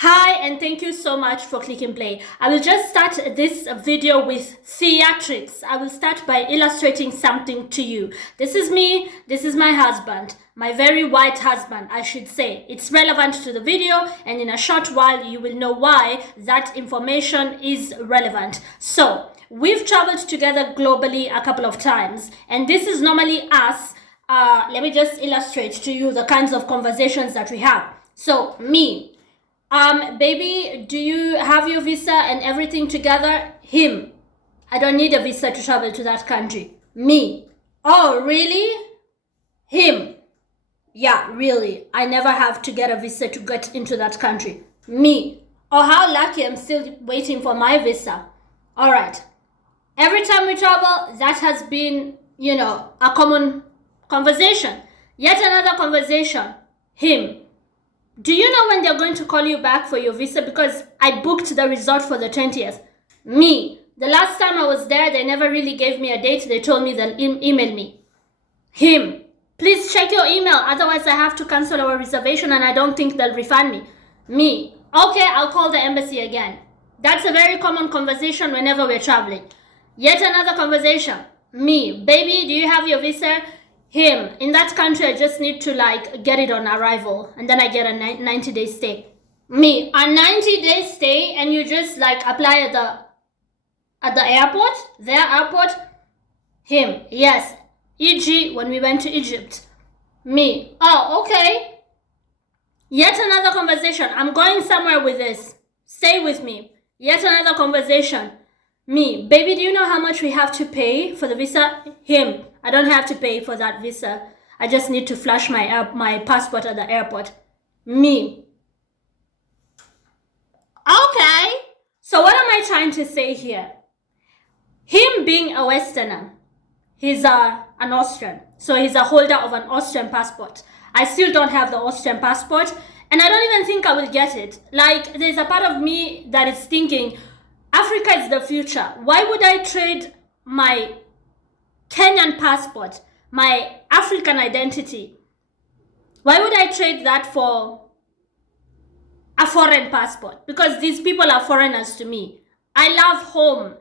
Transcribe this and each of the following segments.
Hi, and thank you so much for clicking play. I will just start this video with theatrics. I will start by illustrating something to you. This is me, this is my husband, my very white husband, I should say. It's relevant to the video, and in a short while you will know why that information is relevant. So, we've traveled together globally a couple of times, and this is normally us. Let me just illustrate to you the kinds of conversations that we have. So, me. Baby, do you have your visa and everything together? Him. I don't need a visa to travel to that country. Me. Oh, really? Him. Yeah, really. I never have to get a visa to get into that country. Me. Oh, how lucky, I'm still waiting for my visa. All right. Every time we travel, that has been, a common conversation. Yet another conversation. Him. Do you know when they're going to call you back for your visa? Because I booked the resort for the 20th. Me. The last time I was there, they never really gave me a date. They told me they'll email me. Him. Please check your email. Otherwise, I have to cancel our reservation and I don't think they'll refund me. Me. Okay, I'll call the embassy again. That's a very common conversation whenever we're traveling. Yet another conversation. Me. Baby, do you have your visa? Him. In that country, I just need to get it on arrival and then I get a 90-day stay. Me. A 90-day stay and you just apply at the airport? Their airport? Him. Yes. E.g. when we went to Egypt. Me. Oh, okay. Yet another conversation. I'm going somewhere with this. Stay with me. Yet another conversation. Me. Baby, do you know how much we have to pay for the visa? Him. I don't have to pay for that visa. I just need to flash my passport at the airport. Me. Okay. So what am I trying to say here? Him being a Westerner, he's an Austrian. So he's a holder of an Austrian passport. I still don't have the Austrian passport, and I don't even think I will get it. There's a part of me that is thinking, Africa is the future. Why would I trade my Kenyan passport, my African identity? Why would I trade that for a foreign passport? Because these people are foreigners to me. I love home,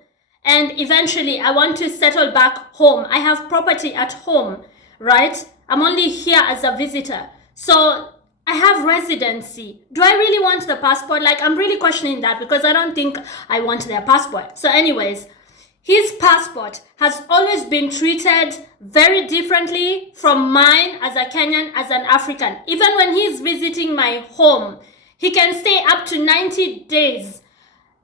and eventually I want to settle back home. I have property at home, right? I'm only here as a visitor. So I have residency. Do I really want the passport? I'm really questioning that because I don't think I want their passport. So anyways, his passport has always been treated very differently from mine as a Kenyan, as an African. Even when he's visiting my home, he can stay up to 90 days.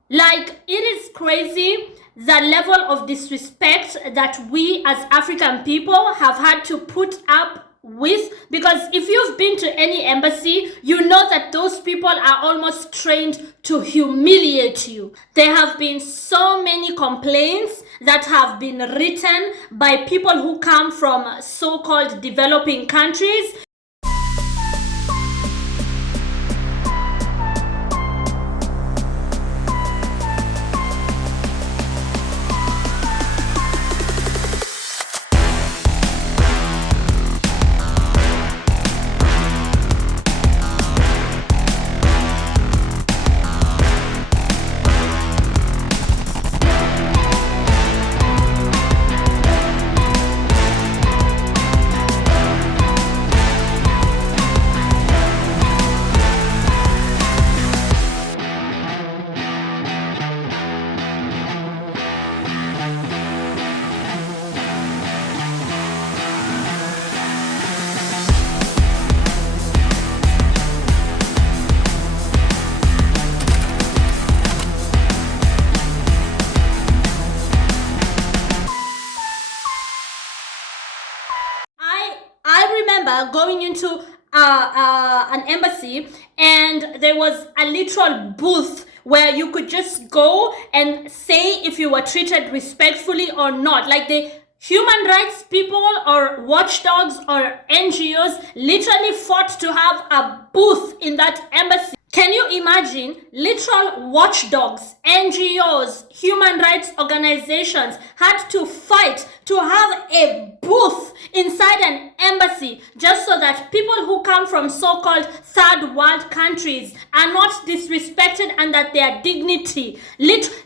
It is crazy the level of disrespect that we as African people have had to put up with, because if you've been to any embassy, you know that those people are almost trained to humiliate you. There have been so many complaints that have been written by people who come from so-called developing countries. I remember going into an embassy, and there was a literal booth where you could just go and say if you were treated respectfully or not. The human rights people or watchdogs or NGOs literally fought to have a booth in that embassy Can you imagine literal watchdogs, NGOs, human rights organizations had to fight to have a booth inside an embassy just so that people who come from so-called third world countries are not disrespected and that their dignity,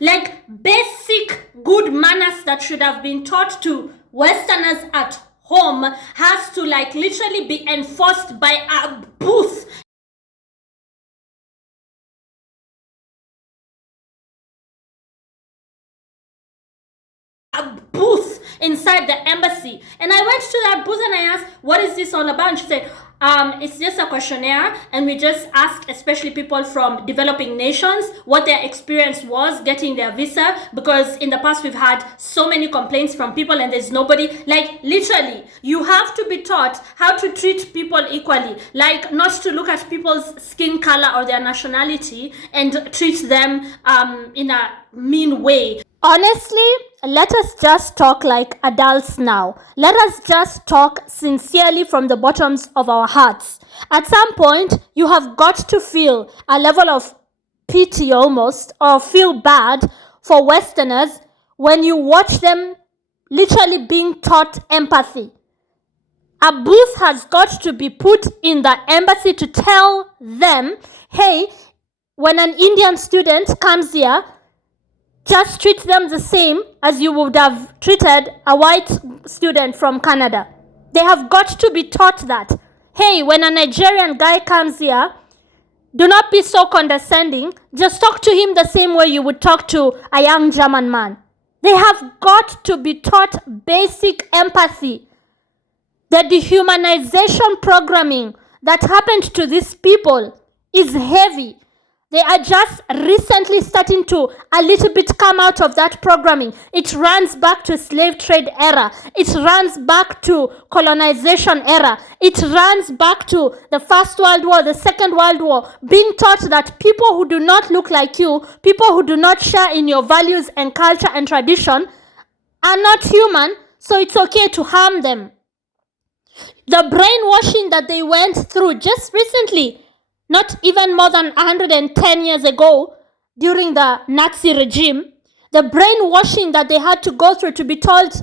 like basic good manners that should have been taught to Westerners at home, has to like literally be enforced by a booth inside the embassy. And I went to that booth and I asked, what is this all about? And she said, it's just a questionnaire, and we just ask especially people from developing nations what their experience was getting their visa, because in the past we've had so many complaints from people and there's nobody. Like literally, you have to be taught how to treat people equally, like not to look at people's skin color or their nationality and treat them in a mean way. Honestly, let us just talk like adults now. Let us just talk sincerely from the bottoms of our hearts. At some point, you have got to feel a level of pity almost, or feel bad for Westerners when you watch them literally being taught empathy. A booth has got to be put in the embassy to tell them, hey, when an Indian student comes here, just treat them the same as you would have treated a white student from Canada. They have got to be taught that, hey, when a Nigerian guy comes here, do not be so condescending. Just talk to him the same way you would talk to a young German man. They have got to be taught basic empathy. The dehumanization programming that happened to these people is heavy. They are just recently starting to a little bit come out of that programming. It runs back to slave trade era. It runs back to colonization era. It runs back to the First World War, the Second World War, being taught that people who do not look like you, people who do not share in your values and culture and tradition are not human, so it's okay to harm them. The brainwashing that they went through just recently, not even more than 110 years ago, during the Nazi regime, the brainwashing that they had to go through to be taught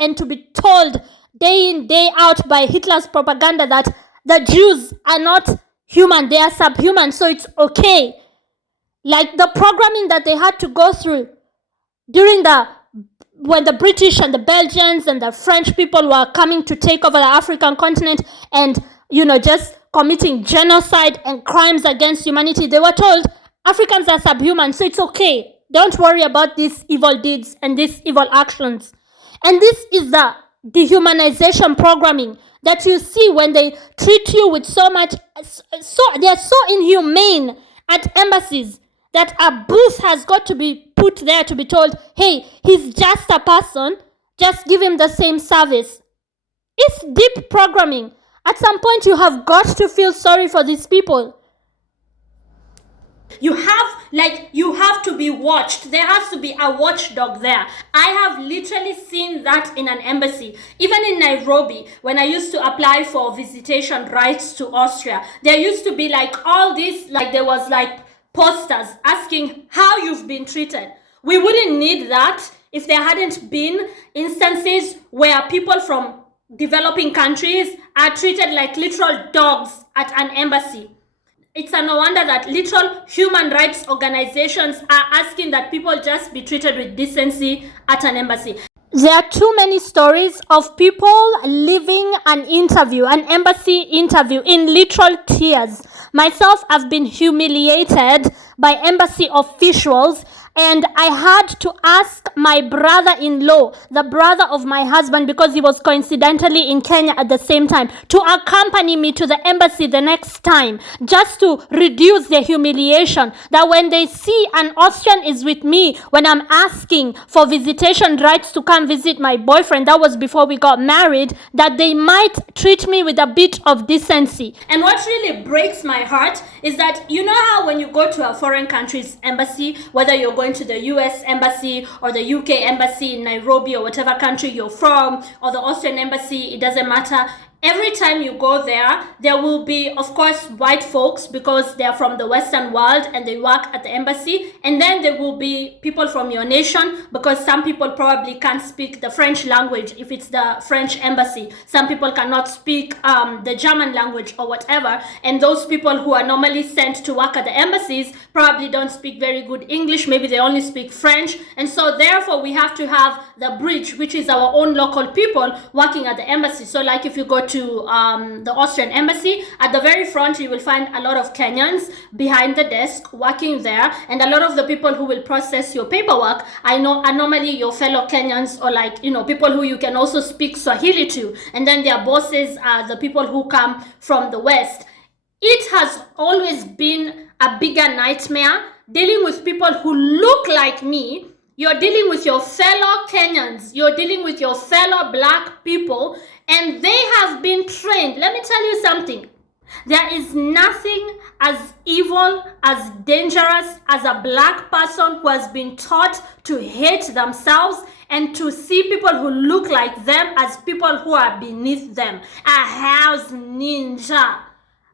and to be told day in, day out by Hitler's propaganda that the Jews are not human, they are subhuman, so it's okay. Like the programming that they had to go through during when the British and the Belgians and the French people were coming to take over the African continent and, just committing genocide and crimes against humanity, they were told Africans are subhuman, so it's okay. Don't worry about these evil deeds and these evil actions. And this is the dehumanization programming that you see when they treat you with so much, they are so inhumane at embassies that a booth has got to be put there to be told, hey, he's just a person, just give him the same service. It's deep programming. At some point, you have got to feel sorry for these people. You have to be watched. There has to be a watchdog there. I have literally seen that in an embassy. Even in Nairobi, when I used to apply for visitation rights to Austria, there used to be all this, there was posters asking how you've been treated. We wouldn't need that if there hadn't been instances where people from developing countries are treated like literal dogs at an embassy. It's a no wonder that literal human rights organizations are asking that people just be treated with decency at an embassy. There are too many stories of people leaving an embassy interview in literal tears. Myself, I've been humiliated by embassy officials, and I had to ask my brother-in-law, the brother of my husband, because he was coincidentally in Kenya at the same time, to accompany me to the embassy the next time, just to reduce the humiliation, that when they see an Austrian is with me, when I'm asking for visitation rights to come visit my boyfriend, that was before we got married, that they might treat me with a bit of decency. And what really breaks my heart is that, you know how when you go to a foreign country's embassy, whether you're going to the US embassy or the UK embassy in Nairobi or whatever country you're from, or the Austrian embassy, it doesn't matter, Every time you go there, there will be, of course, white folks because they're from the Western world and they work at the embassy. And then there will be people from your nation because some people probably can't speak the French language if it's the French embassy. Some people cannot speak the German language or whatever. And those people who are normally sent to work at the embassies probably don't speak very good English. Maybe they only speak French. And so therefore, we have to have the bridge, which is our own local people working at the embassy. So like if you go to the Austrian embassy, at the very front you will find a lot of Kenyans behind the desk working there, and a lot of the people who will process your paperwork I know are normally your fellow Kenyans, or like, you know, people who you can also speak Swahili to, and then their bosses are the people who come from the West. It has always been a bigger nightmare dealing with people who look like me. You're dealing with your fellow Kenyans, you're dealing with your fellow black people, and they have been trained. Let me tell you something. There is nothing as evil, as dangerous as a black person who has been taught to hate themselves and to see people who look like them as people who are beneath them. A house ninja,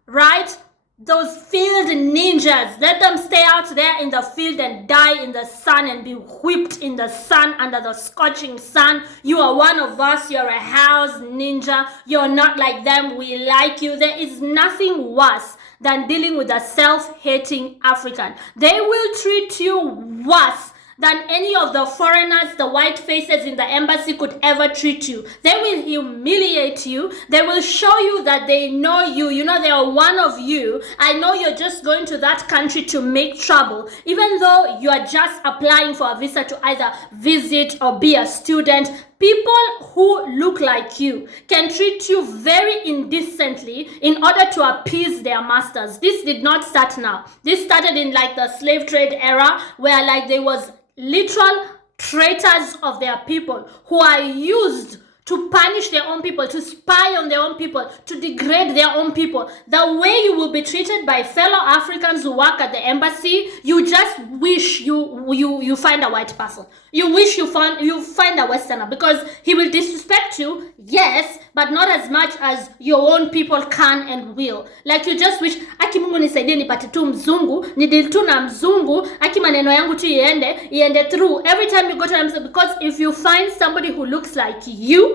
right? Those field ninjas, let them stay out there in the field and die in the sun and be whipped in the sun under the scorching sun. You are one of us. You're a house ninja. You're not like them. We like you. There is nothing worse than dealing with a self-hating African. They will treat you worse than any of the foreigners, the white faces in the embassy could ever treat you. They will humiliate you. They will show you that they know you. You know, they are one of you. I know you're just going to that country to make trouble, even though you are just applying for a visa to either visit or be a student. People who look like you can treat you very indecently in order to appease their masters. This did not start now. This started in like the slave trade era, where like there was literal traitors of their people who are used to punish their own people, to spy on their own people, to degrade their own people. The way you will be treated by fellow Africans who work at the embassy, you just wish you find a white person. You wish you find a Westerner, because he will disrespect you, yes, but not as much as your own people can and will. Like you just wish, aki Mungu nisaidie nipate tu mzungu, nidil tu na mzungu, aki maneno yangu tu iende through. Every time you go to embassy, because if you find somebody who looks like you,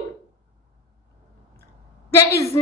there is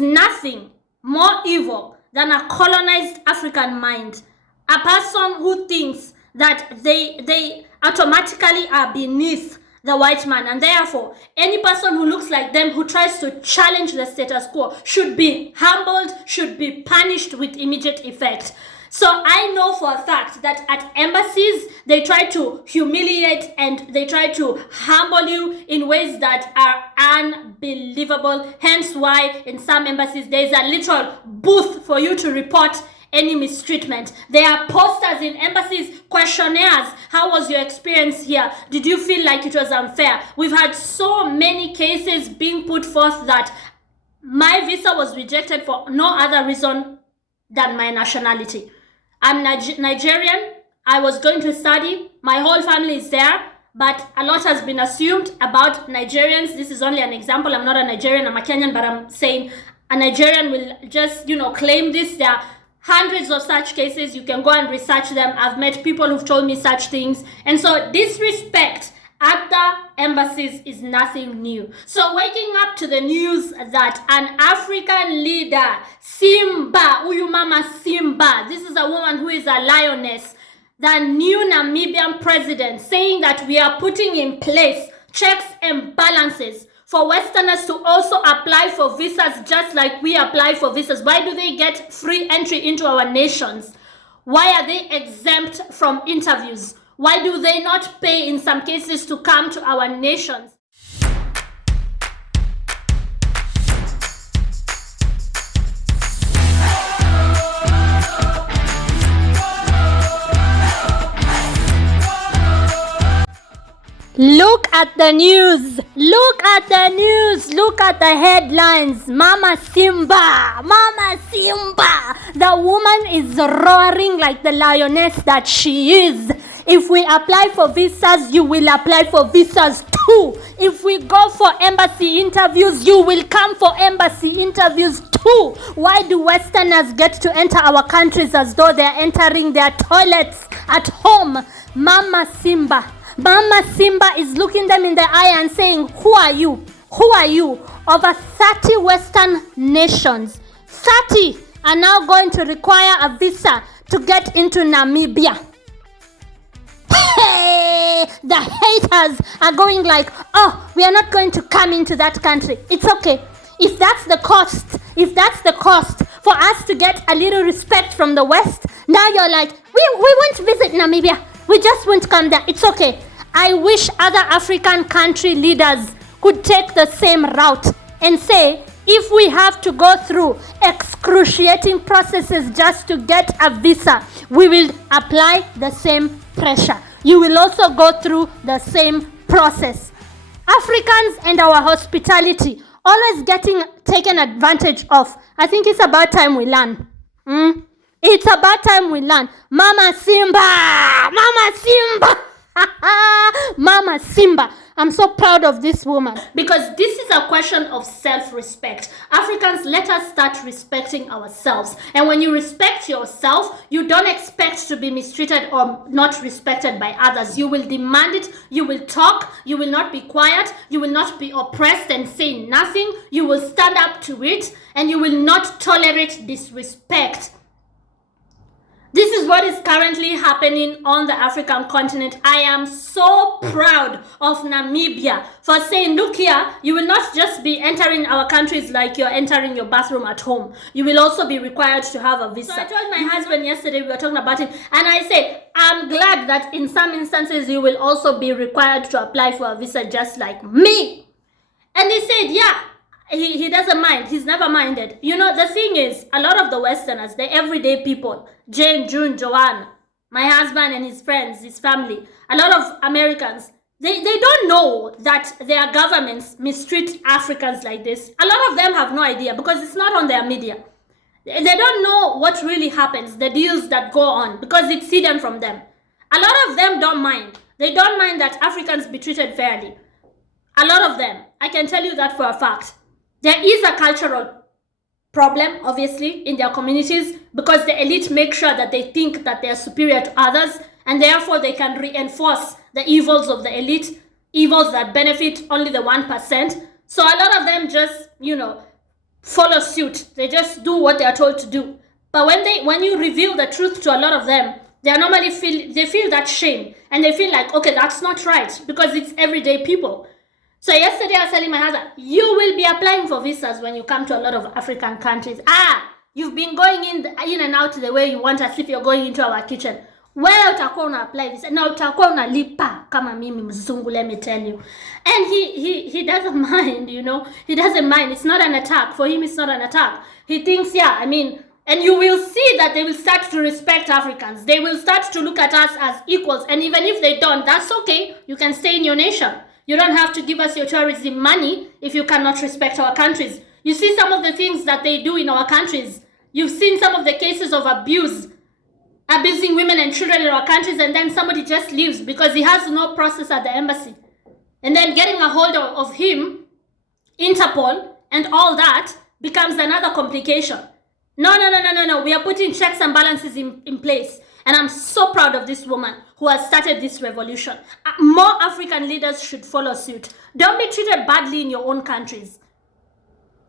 nothing more evil than a colonized African mind. A person who thinks that they automatically are beneath the white man, and therefore any person who looks like them, who tries to challenge the status quo, should be humbled, should be punished with immediate effect. So I know for a fact that at embassies, they try to humiliate and they try to humble you in ways that are unbelievable. Hence why in some embassies, there's a literal booth for you to report any mistreatment. There are posters in embassies, questionnaires. How was your experience here? Did you feel like it was unfair? We've had so many cases being put forth that my visa was rejected for no other reason than my nationality. I'm Nigerian. I was going to study. My whole family is there. But a lot has been assumed about Nigerians. This is only an example. I'm not a Nigerian. I'm a Kenyan. But I'm saying a Nigerian will just, claim this. There are hundreds of such cases. You can go and research them. I've met people who've told me such things. And so disrespect at the embassies is nothing new. So waking up to the news that an African leader, Simba, Uyu Mama Simba, this is a woman who is a lioness, the new Namibian president, saying that we are putting in place checks and balances for Westerners to also apply for visas just like we apply for visas. Why do they get free entry into our nations? Why are they exempt from interviews? Why do they not pay in some cases to come to our nations? Look at the news. Look at the news. Look at the headlines. Mama Simba. Mama Simba. The woman is roaring like the lioness that she is. If we apply for visas, you will apply for visas too. too. If we go for embassy interviews, you will come for embassy interviews too. Why do Westerners get to enter our countries as though they're entering their toilets at home? Mama Simba is looking them in the eye and saying, who are you? Who are you? Over 30 Western nations, 30 are now going to require a visa to get into Namibia. Hey, the haters are going like, oh, we are not going to come into that country. It's okay. If that's the cost for us to get a little respect from the West, now you're like, we won't visit Namibia. We just won't come there. It's okay. I wish other African country leaders could take the same route and say, if we have to go through excruciating processes just to get a visa, we will apply the same pressure. You will also go through the same process. Africans and our hospitality always getting taken advantage of. I think it's about time we learn. It's about time we learn. Mama Simba! Mama Simba! Mama Simba. I'm so proud of this woman because this is a question of self-respect. Africans, let us start respecting ourselves. And when you respect yourself, you don't expect to be mistreated or not respected by others. You will demand it. You will talk. You will not be quiet. You will not be oppressed and say nothing. You will stand up to it and you will not tolerate disrespect. This is what is currently happening on the African continent. I am so proud of Namibia for saying, look here, you will not just be entering our countries like you're entering your bathroom at home. You will also be required to have a visa. So I told my husband yesterday, we were talking about it, and I said, I'm glad that in some instances you will also be required to apply for a visa just like me. And he said, yeah. He doesn't mind. He's never minded. You know, the thing is, a lot of the Westerners, the everyday people, Jane, June, Joanne, my husband and his friends, his family, a lot of Americans, they don't know that their governments mistreat Africans like this. A lot of them have no idea because it's not on their media. They don't know what really happens, the deals that go on, because it's hidden from them. A lot of them don't mind. They don't mind that Africans be treated fairly. A lot of them. I can tell you that for a fact. There is a cultural problem, obviously, in their communities because the elite make sure that they think that they are superior to others and therefore they can reinforce the evils of the elite, evils that benefit only the 1%. So a lot of them just, follow suit. They just do what they are told to do. But when you reveal the truth to a lot of them, they normally feel that shame and they feel like, okay, that's not right because it's everyday people. So yesterday I was telling my husband, you will be applying for visas when you come to a lot of African countries. You've been going in and out the way you want as if you're going into our kitchen. Where utakuwa una apply visa? Na utakuwa unalipa kama mimi mzungu, let me tell you. And he doesn't mind, He doesn't mind. It's not an attack. For him, it's not an attack. He thinks, and you will see that they will start to respect Africans. They will start to look at us as equals. And even if they don't, that's okay. You can stay in your nation. You don't have to give us your tourism money if you cannot respect our countries. You see some of the things that they do in our countries. You've seen some of the cases of abusing women and children in our countries, and then somebody just leaves because he has no process at the embassy. And then getting a hold of him, Interpol, and all that becomes another complication. No. We are putting checks and balances in place. And I'm so proud of this woman who has started this revolution. More African leaders should follow suit. Don't be treated badly in your own countries.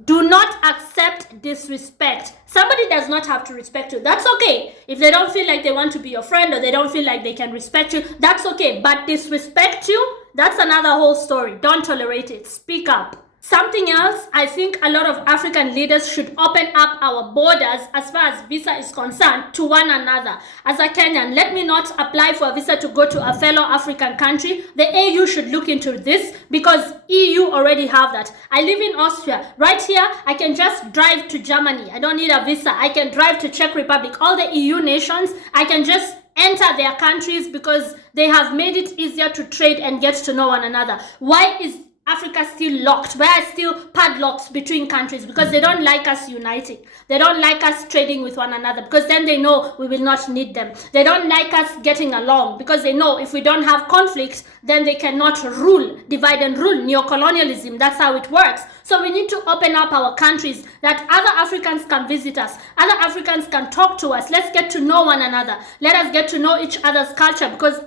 Do not accept disrespect. Somebody does not have to respect you. That's okay. If they don't feel like they want to be your friend or they don't feel like they can respect you, that's okay. But disrespect you, that's another whole story. Don't tolerate it. Speak up. Something else, I think a lot of African leaders should open up our borders as far as visa is concerned to one another. As a Kenyan, let me not apply for a visa to go to a fellow African country. The AU should look into this because EU already have that. I live in Austria. Right here, I can just drive to Germany. I don't need a visa. I can drive to Czech Republic. All the EU nations, I can just enter their countries because they have made it easier to trade and get to know one another. Why is Africa still locked? Why are still padlocks between countries? Because they don't like us uniting. They don't like us trading with one another, because then they know we will not need them. They don't like us getting along, because they know if we don't have conflict, then they cannot rule, divide and rule. Neocolonialism, that's how it works. So we need to open up our countries, that other Africans can visit us, other Africans can talk to us. Let's get to know one another. Let us get to know each other's culture, because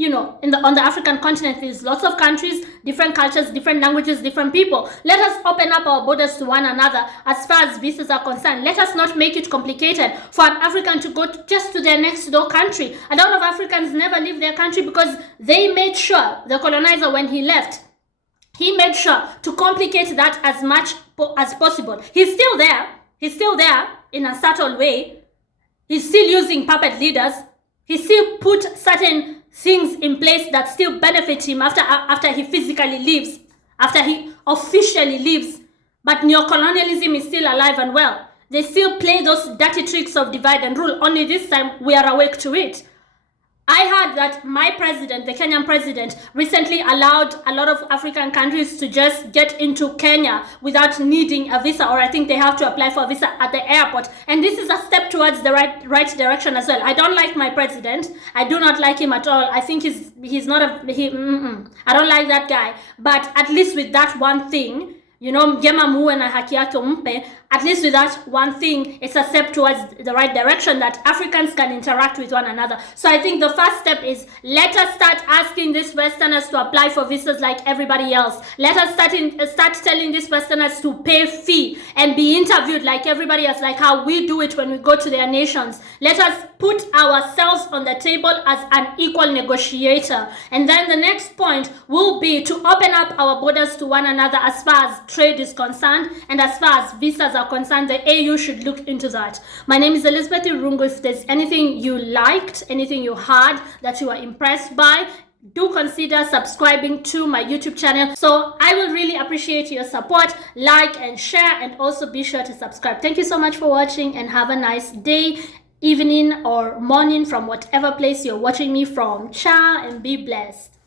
on the African continent, there's lots of countries, different cultures, different languages, different people. Let us open up our borders to one another as far as visas are concerned. Let us not make it complicated for an African to go just to their next door country. A lot of Africans never leave their country because they made sure, the colonizer, when he left, he made sure to complicate that as much as possible. He's still there. He's still there in a subtle way. He's still using puppet leaders. He still put certain things in place that still benefit him after he physically leaves, after he officially leaves. But neocolonialism is still alive and well. They still play those dirty tricks of divide and rule, only this time we are awake to it. I heard that my president, the Kenyan president, recently allowed a lot of African countries to just get into Kenya without needing a visa, or I think they have to apply for a visa at the airport. And this is a step towards the right direction as well. I don't like my president. I do not like him at all. I think he's not I don't like that guy. But at least with that one thing, Gema muwe na haki yake umpe, at least with that one thing, it's a step towards the right direction, that Africans can interact with one another. So I think the first step is, let us start asking these Westerners to apply for visas like everybody else. Let us start telling these Westerners to pay fee and be interviewed like everybody else, like how we do it when we go to their nations. Let us put ourselves on the table as an equal negotiator. And then the next point will be to open up our borders to one another as far as trade is concerned, and as far as visas are concerned. The AU should look into that. My name is Elizabeth Irungu. If there's anything you liked, anything you heard that you were impressed by, do consider subscribing to my YouTube channel. So I will really appreciate your support. Like and share, and also be sure to subscribe. Thank you so much for watching, and have a nice day, evening or morning from whatever place you're watching me from. Ciao and be blessed.